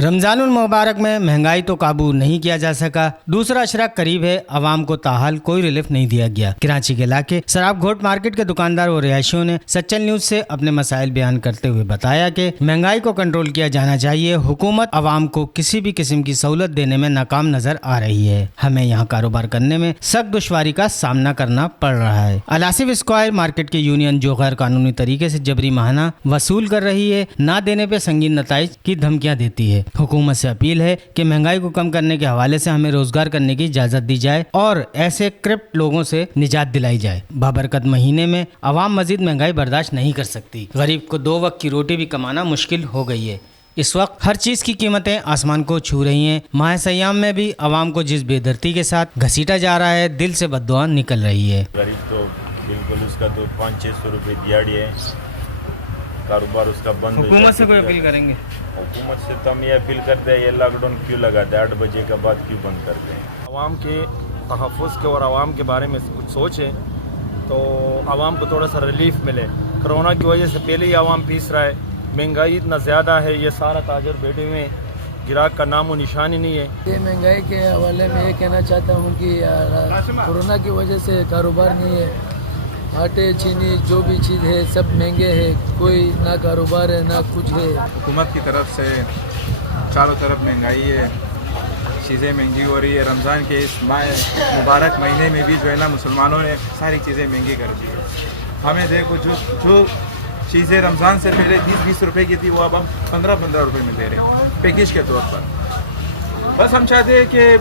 رمضان المبارک میں مہنگائی تو قابو نہیں کیا جا سکا، دوسرا اشرا قریب ہے، عوام کو تاحال کوئی ریلیف نہیں دیا گیا۔ کراچی کے علاقے سراب گھوٹ مارکیٹ کے دکاندار و رہائشیوں نے سچل نیوز سے اپنے مسائل بیان کرتے ہوئے بتایا کہ مہنگائی کو کنٹرول کیا جانا چاہیے، حکومت عوام کو کسی بھی قسم کی سہولت دینے میں ناکام نظر آ رہی ہے، ہمیں یہاں کاروبار کرنے میں سخت دشواری کا سامنا کرنا پڑ رہا ہے۔ الاسف اسکوائر مارکیٹ کی یونین جو غیر قانونی طریقے سے جبری ماہانہ وصول کر رہی ہے، نہ دینے پہ سنگین نتائج کی دھمکیاں دیتی ہے۔ حکومت سے اپیل ہے کہ مہنگائی کو کم کرنے کے حوالے سے ہمیں روزگار کرنے کی اجازت دی جائے اور ایسے کرپٹ لوگوں سے نجات دلائی جائے۔ بابرکت مہینے میں عوام مزید مہنگائی برداشت نہیں کر سکتی، غریب کو 2 وقت کی روٹی بھی کمانا مشکل ہو گئی ہے۔ اس وقت ہر چیز کی قیمتیں آسمان کو چھو رہی ہیں۔ ماہ سیام میں بھی عوام کو جس بے دردی کے ساتھ گھسیٹا جا رہا ہے، دل سے بد دعا نکل رہی ہے۔ غریب تو بالکل اس کا تو 500-600 روپے دیہڑی ہے، کاروبار اس کا بند۔ حکومت سے کوئی اپیل کریں گے؟ حکومت سے تو ہم یہ اپیل کرتے ہیں، یہ لاک ڈاؤن کیوں لگاتے ہیں، 8 بجے کے بعد کیوں بند کرتے ہیں؟ عوام کے تحفظ کے اور عوام کے بارے میں کچھ سوچیں تو عوام کو تھوڑا سا ریلیف ملے۔ کرونا کی وجہ سے پہلے ہی عوام پیس رہا ہے، مہنگائی اتنا زیادہ ہے، یہ سارا تاجر بیٹھے ہوئے ہیں، گراہک کا نام و نشان ہی نہیں ہے۔ یہ مہنگائی کے حوالے میں یہ کہنا چاہتا ہوں کہ کورونا کی وجہ سے کاروبار نہیں ہے، آٹے چینی جو بھی چیز ہے سب مہنگے ہے، کوئی نہ کاروبار ہے نہ کچھ ہے۔ حکومت کی طرف سے چاروں طرف مہنگائی ہے، چیزیں مہنگی ہو رہی ہے۔ رمضان کے اس مبارک مہینے میں بھی جو ہے نا مسلمانوں نے ساری چیزیں مہنگی کر دی ہے۔ ہمیں دیکھو جو چیزیں رمضان سے پہلے 20-20 روپے کی تھی وہ اب ہم 15-15 روپے میں دے رہے ہیں پیکیج کے طور پر۔ بس ہم چاہتے ہیں کہ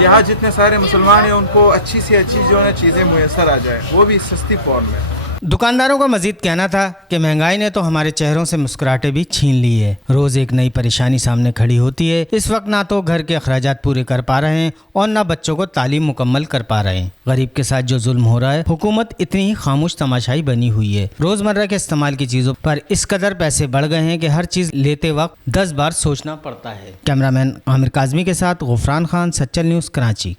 یہاں جتنے سارے مسلمان ہیں ان کو اچھی سے اچھی جو ہے چیزیں میسر آ جائیں، وہ بھی سستی فارم میں۔ دکانداروں کا مزید کہنا تھا کہ مہنگائی نے تو ہمارے چہروں سے مسکراہٹیں بھی چھین لی ہے، روز ایک نئی پریشانی سامنے کھڑی ہوتی ہے۔ اس وقت نہ تو گھر کے اخراجات پورے کر پا رہے ہیں اور نہ بچوں کو تعلیم مکمل کر پا رہے ہیں۔ غریب کے ساتھ جو ظلم ہو رہا ہے، حکومت اتنی ہی خاموش تماشائی بنی ہوئی ہے۔ روزمرہ کے استعمال کی چیزوں پر اس قدر پیسے بڑھ گئے ہیں کہ ہر چیز لیتے وقت 10 بار سوچنا پڑتا ہے۔ کیمرہ مین عامر کاظمی کے ساتھ غفران خان، سچل نیوز، کراچی۔